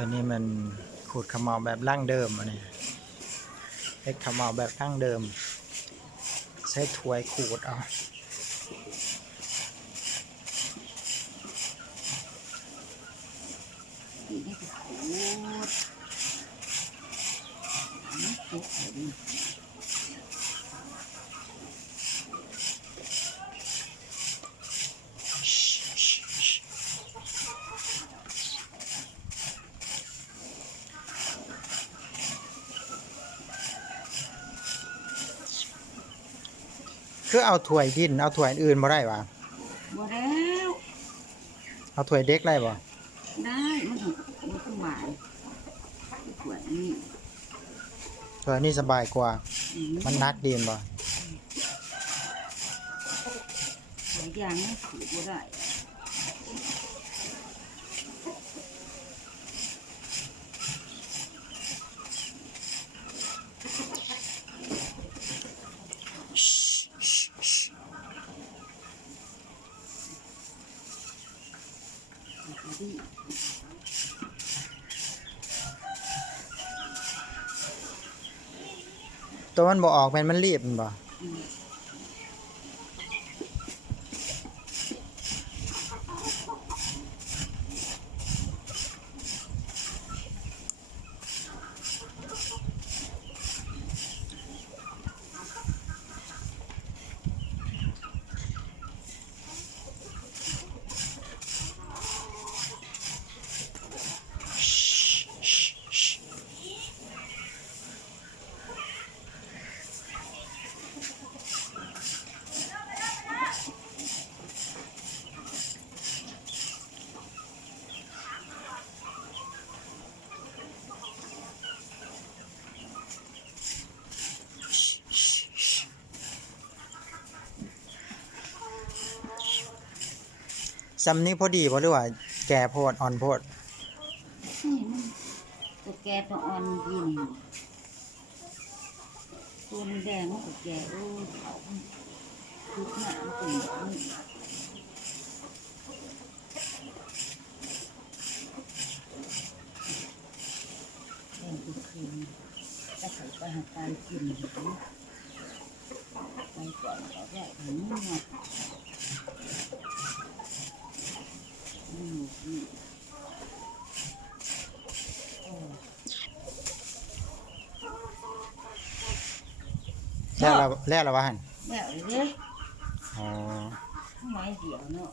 ตัวนี้มันขูดขมเหลาแบบร่างเดิมอันนี้เล็กขมเหลาแบบร่างเดิมใช้ถ้วยขูดเอาคือเอาถ้วยดินเอาถ้วยอื่นมาได้ปะบ่แล้วเอาถ้วยเด็กได้ปะได้มันถึงมันก็หวานขวดนี้ถ้วยนี้สบายกว่ามันนักดีนปะหลายอย่างนี่ถือบ่ได้ตัวมันบอกออกมันรีบมันปะซ้ำนี้พอดีเพราะด้วยว่าแก่โพดอ่อนโพดนี่มันตัวแกตัวอ่อนยินตัวมันแดงมันตัวแกโอ้เขาทุกหน้ามันเป็นแบบนี้แดงตัวคืนจะใส่ไปหาการกินไปก่อนก็ได้ถึงนี่แล้วเราว่าหันแล้วเลยอ๋อไม้เดียวเนาะ